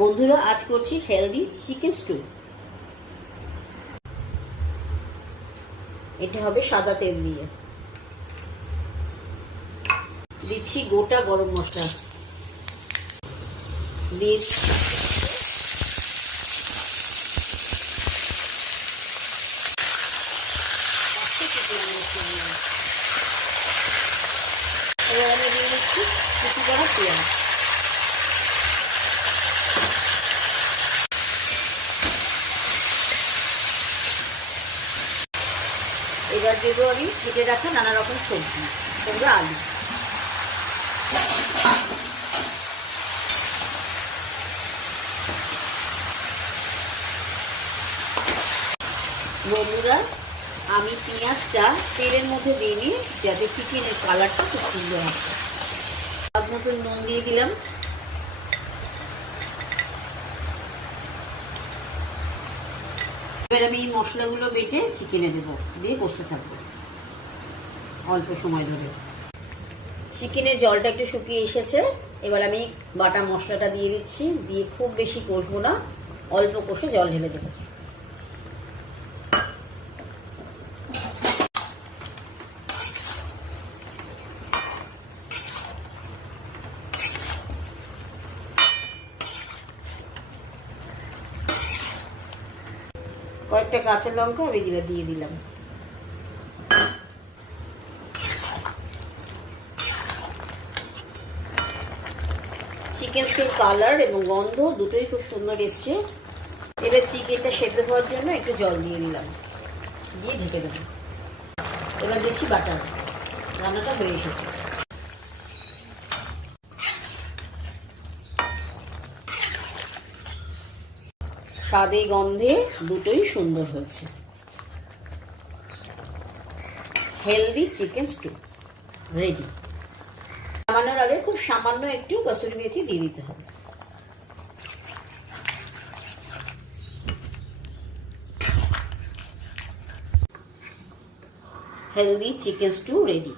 বন্ধুরা, আজ করছি হেলদি চিকেন স্টু। এটা হবে সাদা তেল দিয়ে। দিচ্ছি গোটা গরম মশলা, দিচ্ছি এবার আমি দিয়ে দিচ্ছি কুচি করা পেঁয়াজ। এবার দেবো আমি কেটে রাখা নানা রকম সবজি, তোমরা আলু। বন্ধুরা, আমি পেঁয়াজটা তেলের মধ্যে দিয়ে নিই যাতে চিকেনের কালারটা খুব সুন্দর হয়। স্বাদ মতো নুন দিয়ে দিলাম। এবার আমি এই মশলাগুলো বেটে চিকেনে দেবো, দিয়ে কষতে থাকবো অল্প সময় ধরে। চিকেনের জলটা একটু শুকিয়ে এসেছে। এবার আমি বাটা মশলাটা দিয়ে দিচ্ছি, দিয়ে খুব বেশি কষবো না, অল্প কষে জল ঢেলে দেবো। কয়েকটা কাঁচা লঙ্কা আমি দিয়ে দিলাম। চিকেন স্টুর কালার এবং গন্ধ দুটোই খুব সুন্দর এসছে। এবার চিকেনটা সেদ্ধ হওয়ার জন্য একটু জল দিয়ে দিলাম, দিয়ে ঢেকে দেবো। এবার দিচ্ছি বাটার। রান্নাটা হয়ে এসেছে। স্বাদে গন্ধে দুটোই সুন্দর হয়েছে। Healthy chicken stew ready. নামানোর আগে খুব সামান্য একটু কসুরি মেথি দিয়ে দিতে হবে। Healthy chicken stew ready.